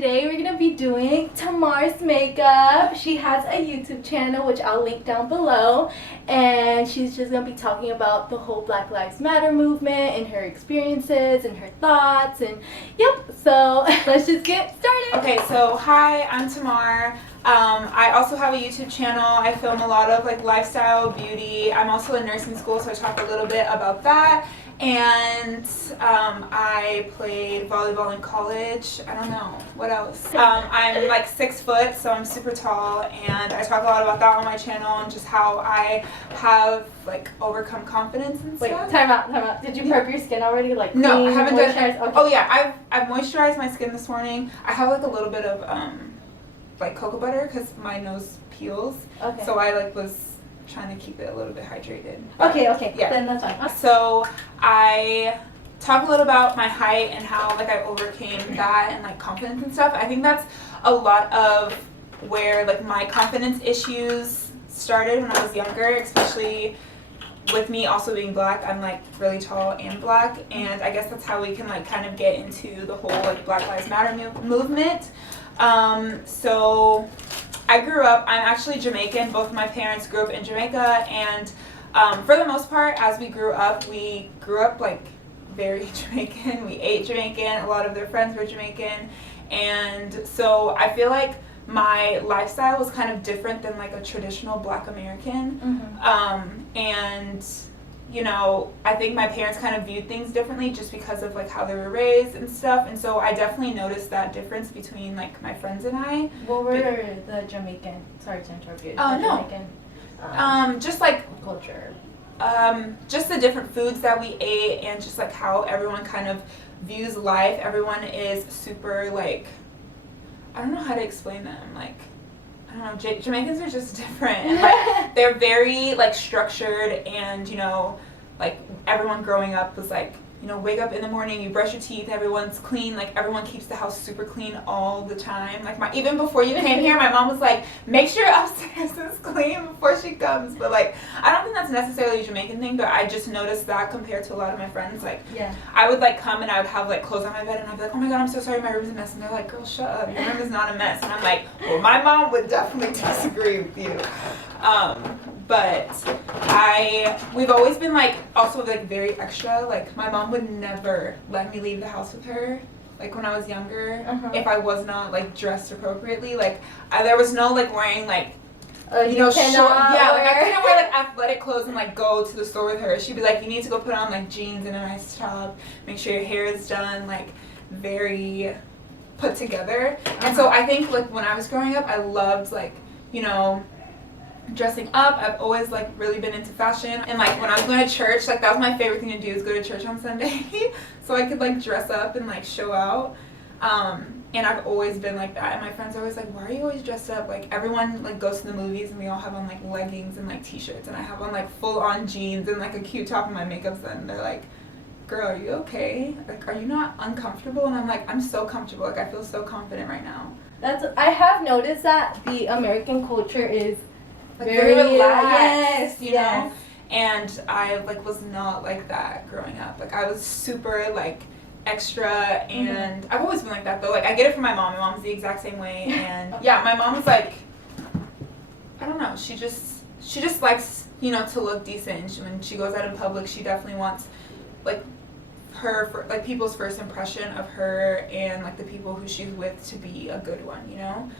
today we're gonna be doing Tamar's makeup. She has a YouTube channel which I'll link down below, and she's just gonna be talking about the whole Black Lives Matter movement and her experiences and her thoughts, and yep, so let's just get started. Okay, so hi, I'm Tamar. I also have a YouTube channel. I film a lot of like lifestyle, beauty. I'm also in nursing school, so I talk a little bit about that. And I played volleyball in college. I don't know what else. I'm like 6 foot, so I'm super tall, and I talk a lot about that on my channel and just how I have like overcome confidence and Wait, stuff. time out. Did you prep your skin already? Like No, clean, I haven't done moisturized? it. Okay. Oh yeah, I've moisturized my skin this morning. I have like a little bit of like cocoa butter because my nose peels. Okay. So I like was trying to keep it a little bit hydrated. Okay. Yeah. Then that's fine. So I talk a little about my height and how like I overcame that and like confidence and stuff. I think that's a lot of where like my confidence issues started when I was younger, especially with me also being black. I'm like really tall and black, and I guess that's how we can like kind of get into the whole like Black Lives Matter movement. So I grew up, I'm actually Jamaican. Both of my parents grew up in Jamaica, and for the most part, as we grew up like very Jamaican. We ate Jamaican. A lot of their friends were Jamaican, and so I feel like my lifestyle was kind of different than like a traditional Black American. And you know, I think my parents kind of viewed things differently just because of like how they were raised and stuff, and so I definitely noticed that difference between like my friends and I. What were the Jamaican? Sorry to interrupt you. Oh, no. Jamaican, Just like culture. just the different foods that we ate, and just like how everyone kind of views life. Everyone is super like, I don't know how to explain them. Like, I don't know, Jamaicans are just different. And, like, they're very like structured, and you know, like everyone growing up was like, you know, wake up in the morning, you brush your teeth, everyone's clean, like everyone keeps the house super clean all the time. Like even before you came here, my mom was like, make sure upstairs is clean before she comes. But like, I don't think that's necessarily a Jamaican thing, but I just noticed that compared to a lot of my friends. Like, yeah. I would like come and I would have like clothes on my bed, and I'd be like, oh my god, I'm so sorry, my room's a mess. And they're like, girl, shut up, your room is not a mess. And I'm like, well, my mom would definitely disagree with you. But we've always been like also like very extra. Like my mom would never let me leave the house with her. Like when I was younger, if I was not like dressed appropriately, like there was no like wearing like you know short, yeah, like I couldn't wear like athletic clothes and like go to the store with her. She'd be like, you need to go put on like jeans and a nice top, make sure your hair is done, like very put together. And so I think like when I was growing up, I loved like, you know, dressing up. I've always like really been into fashion, and like when I was going to church, like that was my favorite thing to do, is go to church on Sunday so I could like dress up and like show out. And I've always been like that, and my friends are always like, why are you always dressed up? Like everyone like goes to the movies and we all have on like leggings and like t-shirts, and I have on like full on jeans and like a cute top, and my makeup's done, and they're like, girl, are you okay? Like, are you not uncomfortable? And I'm like, I'm so comfortable, like I feel so confident right now. I have noticed that the American culture is like very relaxed, you yes. know? And I like was not like that growing up. Like I was super like extra, and I've always been like that though. Like I get it from my mom. My mom's the exact same way, and yeah, my mom was like, I don't know, she just likes, you know, to look decent. When she goes out in public, she definitely wants like like people's first impression of her and like the people who she's with to be a good one, you know.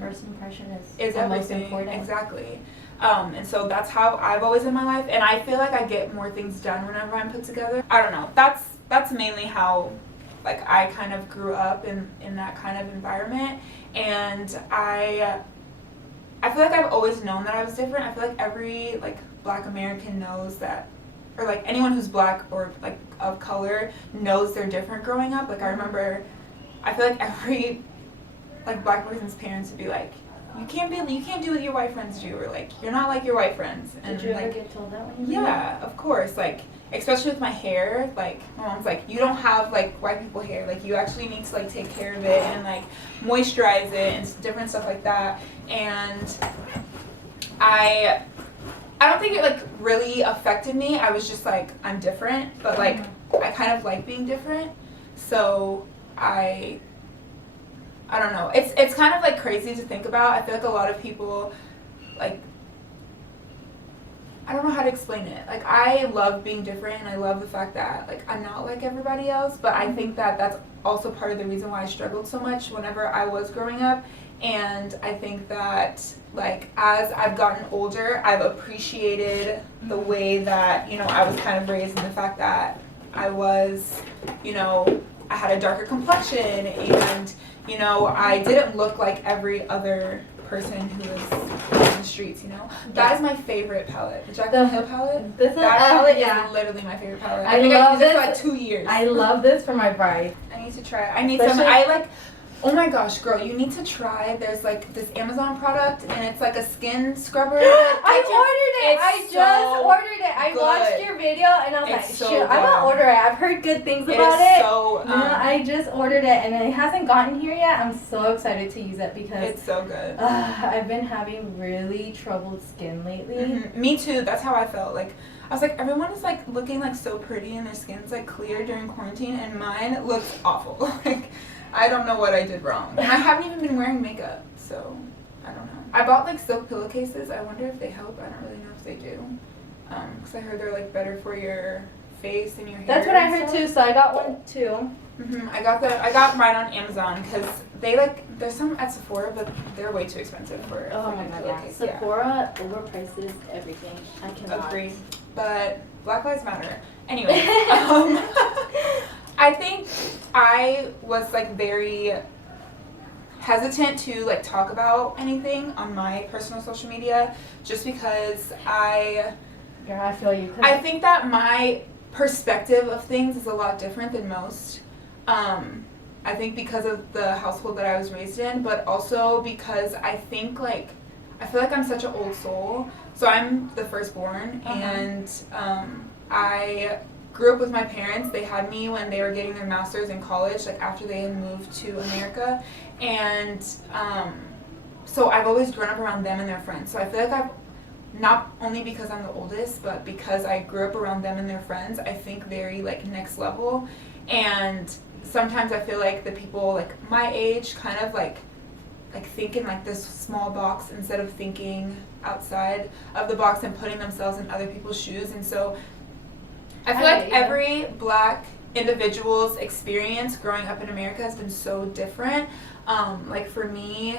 First impression is the most everything. important. Exactly. And so that's how I've always in my life, and I feel like I get more things done whenever I'm put together. I don't know. That's mainly how like I kind of grew up in that kind of environment, and I feel like I've always known that I was different. I feel like every like Black American knows that, or like anyone who's Black or like of color knows they're different growing up. Like I remember, I feel like every like Black person's parents would be like, you can't do what your white friends do, or like you're not like your white friends. And did you like, ever get told that when you were yeah, of course. Like especially with my hair, like my mom's like, you don't have like white people hair, like you actually need to like take care of it and like moisturize it and different stuff like that. And I don't think it like really affected me. I was just like, I'm different, but like I kind of like being different, so I I don't know. It's kind of like crazy to think about. I feel like a lot of people, like, I don't know how to explain it. Like, I love being different, and I love the fact that, like, I'm not like everybody else, but I think that that's also part of the reason why I struggled so much whenever I was growing up. And I think that, like, as I've gotten older, I've appreciated the way that, you know, I was kind of raised, and the fact that I was, you know, I had a darker complexion, and, you know, I didn't look like every other person who was in the streets, you know. That is my favorite palette. The Jaclyn Hill palette. This is, That palette yeah. is literally my favorite palette. I think love I used it for this. like 2 years. I love this for my bride. I need to try it. I need Especially- some. I like. Oh my gosh, girl, you need to try. There's like this Amazon product, and it's like a skin scrubber. I ordered it. It's I just so ordered it. I good. watched your video and I was It's like, so shoot, I'm gonna good. order it. I've heard good things It about is it. so. No, I just ordered it and it hasn't gotten here yet. I'm so excited to use it because It's so good. I've been having really troubled skin lately. Mhm. Me too. That's how I felt. Like, I was like, everyone is like looking like so pretty and their skin's like clear during quarantine, and mine looks awful. Like, I don't know what I did wrong. And I haven't even been wearing makeup, so I don't know. I bought like silk pillowcases. I wonder if they help. I don't really know if they do. Because I heard they're like better for your face and your hair. That's what I and heard stuff. too, so I got one too. I got mine on Amazon because they like, there's some at Sephora, but they're way too expensive for Oh for my a god, yeah. pillowcase. Yeah. Sephora overprices everything. I cannot. Agree. But Black Lives Matter. Anyway, I think I was like very hesitant to like talk about anything on my personal social media just because Yeah, I feel you. 'cause I think that my perspective of things is a lot different than most. I think because of the household that I was raised in, but also because I think like I feel like I'm such an old soul. So I'm the firstborn, and I grew up with my parents. They had me when they were getting their masters in college, like after they had moved to America, and so I've always grown up around them and their friends. So I feel like I've, not only because I'm the oldest, but because I grew up around them and their friends, I think very like next level. And sometimes I feel like the people like my age kind of like think in like this small box instead of thinking outside of the box and putting themselves in other people's shoes. And so I feel like every Black individual's experience growing up in America has been so different. Like for me,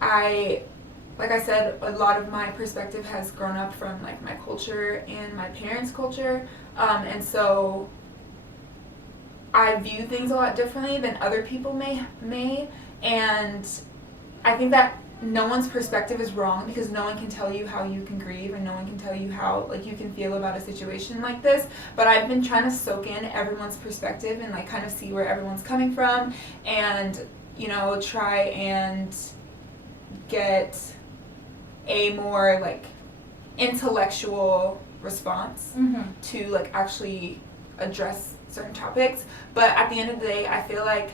like I said, a lot of my perspective has grown up from like my culture and my parents' culture, and so I view things a lot differently than other people may, and I think that no one's perspective is wrong because no one can tell you how you can grieve and no one can tell you how like you can feel about a situation like this. But I've been trying to soak in everyone's perspective and like kind of see where everyone's coming from, and you know, try and get a more like intellectual response to like actually address certain topics. But at the end of the day, I feel like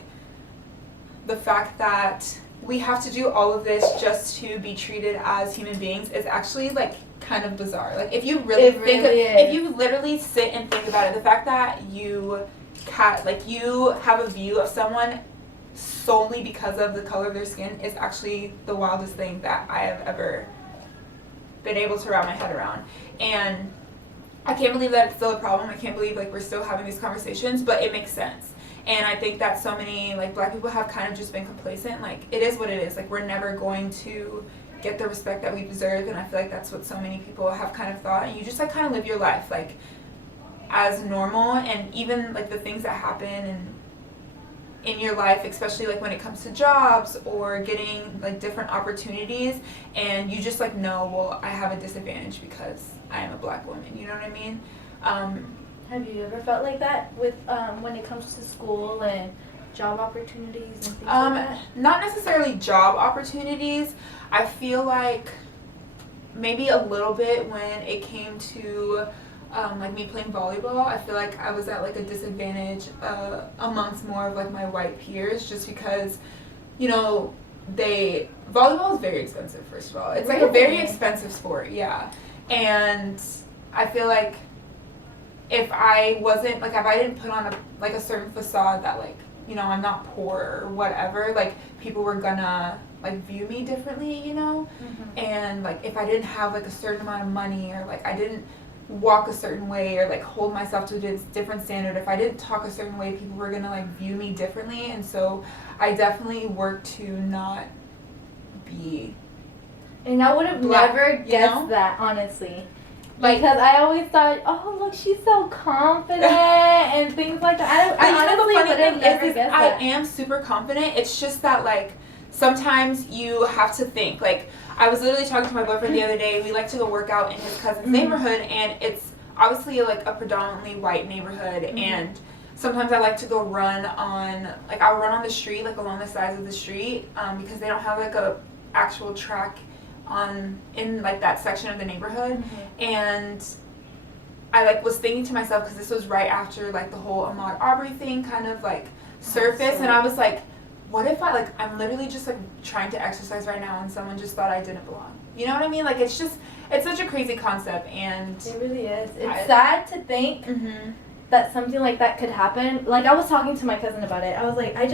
the fact that we have to do all of this just to be treated as human beings is actually like kind of bizarre. Like if you really if you literally sit and think about it, the fact that you have a view of someone solely because of the color of their skin is actually the wildest thing that I have ever been able to wrap my head around. And I can't believe that it's still a problem. I can't believe like we're still having these conversations, but it makes sense. And I think that so many like Black people have kind of just been complacent. Like it is what it is. Like we're never going to get the respect that we deserve, and I feel like that's what so many people have kind of thought. And you just like kind of live your life like as normal, and even like the things that happen in your life, especially like when it comes to jobs or getting like different opportunities, and you just like know, well, I have a disadvantage because I am a Black woman. You know what I mean? Have you ever felt like that with when it comes to school and job opportunities and things like that? Not necessarily job opportunities. I feel like maybe a little bit when it came to like me playing volleyball. I feel like I was at like a disadvantage amongst more of like my white peers, just because, you know, volleyball is very expensive. First of all, it's like a very expensive sport, yeah. And I feel like if I didn't put on a certain facade that like, you you know, I'm not poor or whatever, like, people were gonna, like, view me differently, you know? And, like, if I didn't have, like, a certain amount of money, or, like, I didn't walk a certain way, or, like, hold myself to a different standard, if I didn't talk a certain way, people were gonna, like, view me differently. And so I definitely worked to not be, And I would have Black, never you guessed know? that, honestly. like, Because I always thought, oh, look, she's so confident and things like that. but I you know, the honestly funny would have thing never is guessed I that. am super confident. It's just that, like, sometimes you have to think. Like, I was literally talking to my boyfriend the other day. We like to go work out in his cousin's neighborhood, and it's obviously, like, a predominantly white neighborhood. And sometimes I like to go run on, like, I'll run on the street, like, along the sides of the street, because they don't have, like, a actual track in, like, that section of the neighborhood. And I, like, was thinking to myself, because this was right after, like, the whole Ahmaud Arbery thing kind of, like, surfaced, and I was like, what if I'm literally just, like, trying to exercise right now and someone just thought I didn't belong? You know what I mean? Like, it's such a crazy concept. And It really is. It's sad to think that something like that could happen. Like, I was talking to my cousin about it. I was like, I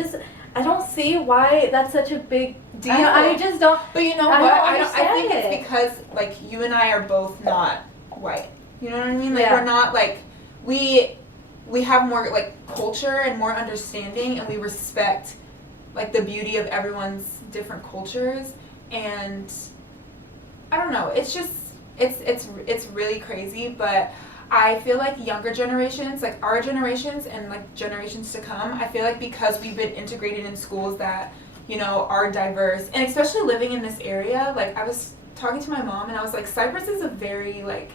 don't see why that's such a big deal. I just don't. But you know I what? don't I understand think it. it's because, like, you and I are both not white. You know what I mean? Like, Yeah. we're not, like, we have more, like, culture and more understanding, and we respect, like, the beauty of everyone's different cultures. And I don't know, it's just, it's really crazy. But I feel like younger generations, like our generations and, like, generations to come, I feel like because we've been integrated in schools that, you know, are diverse, and especially living in this area, like, I was talking to my mom and I was like, Cypress is a very, like,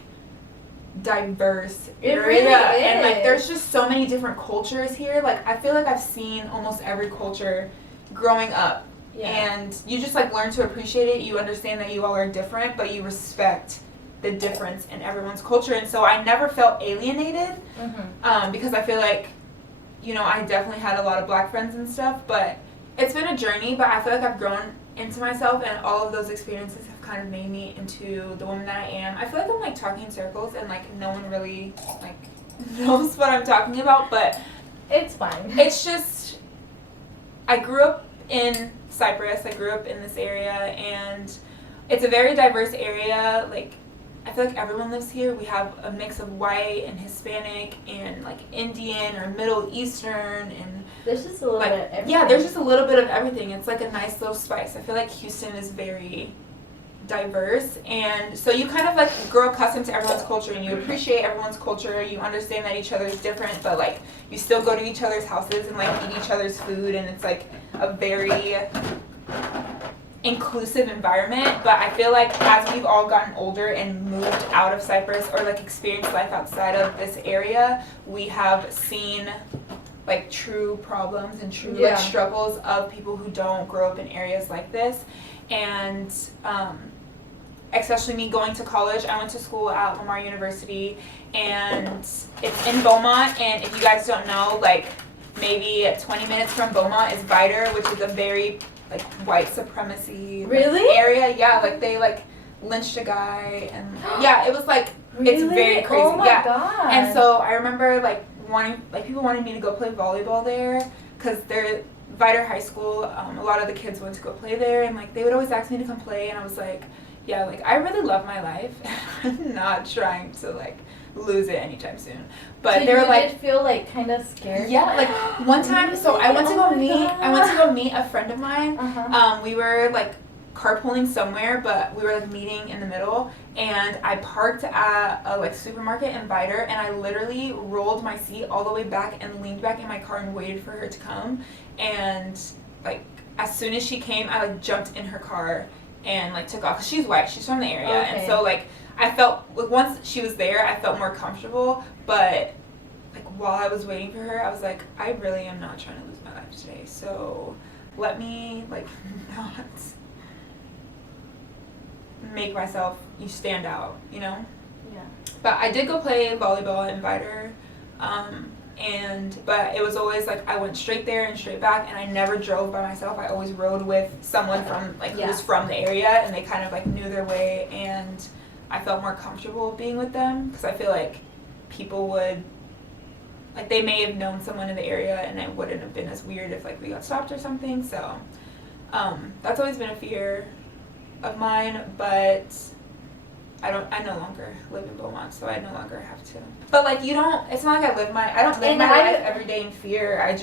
diverse It area. really And, like, is. there's just so many different cultures here. Like, I feel like I've seen almost every culture growing up. Yeah. And you just, like, learn to appreciate it. You understand that you all are different, but you respect the difference in everyone's culture. And so I never felt alienated, because I feel like, you know, I definitely had a lot of black friends and stuff, but it's been a journey. But I feel like I've grown into myself, and all of those experiences have kind of made me into the woman that I am. I feel like I'm, like, talking in circles, and, like, no one really, like, knows what I'm talking about, but It's fine. it's just, I grew up in Cypress. I grew up in this area, and it's a very diverse area. Like, I feel like everyone lives here. We have a mix of white and Hispanic and, like, Indian or Middle Eastern, and, There's just a little like, bit of everything. yeah, there's just a little bit of everything. It's like a nice little spice. I feel like Houston is very diverse, and so you kind of, like, grow accustomed to everyone's culture, and you appreciate everyone's culture. You understand that each other's different, but, like, you still go to each other's houses and, like, eat each other's food, and it's, like, a very inclusive environment. But I feel like as we've all gotten older and moved out of Cypress, or, like, experienced life outside of this area, we have seen, like, true problems and true, Yeah. like, struggles of people who don't grow up in areas like this. And especially me going to college, I went to school at Lamar University, and it's in Beaumont. And if you guys don't know, like, maybe 20 minutes from Beaumont is Vidor, which is a very, like, white supremacy, like, Really? area. Yeah, like, they, like, lynched a guy, and yeah, it was, like, it's Really? very crazy. Oh my Yeah. god. And so I remember, like, people wanted me to go play volleyball there, because they're Vidor High School. A lot of the kids went to go play there, and, like, they would always ask me to come play, and I was like, yeah, like, I really love my life. I'm not trying to, like, lose it anytime soon. But so they were you like, did feel like kind of scared. yeah, like, one time, so I went to Oh go my meet, God. I went to go meet a friend of mine. Uh-huh. We were, like, carpooling somewhere, but we were, like, meeting in the middle, and I parked at a, like, supermarket in Vidor, and I literally rolled my seat all the way back and leaned back in my car and waited for her to come. And, like, as soon as she came, I, like, jumped in her car and, like, took off, because she's white, she's from the area. Okay. And so, like, I felt, like, once she was there, I felt more comfortable. But, like, while I was waiting for her, I was like, I really am not trying to lose my life today, so let me, like, not make myself stand out, you know? Yeah. But I did go play volleyball in Vidor, but it was always, like, I went straight there and straight back, and I never drove by myself. I always rode with someone from, like, who was from the area, and they kind of, like, knew their way, and I felt more comfortable being with them, because I feel like people would like they may have known someone in the area, and it wouldn't have been as weird if like we got stopped or something. So that's always been a fear of mine, but I no longer live in Beaumont, so I no longer have to. But like it's not like I don't live And my life every day in fear. I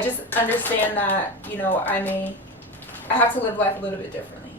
just understand that, I have to live life a little bit differently.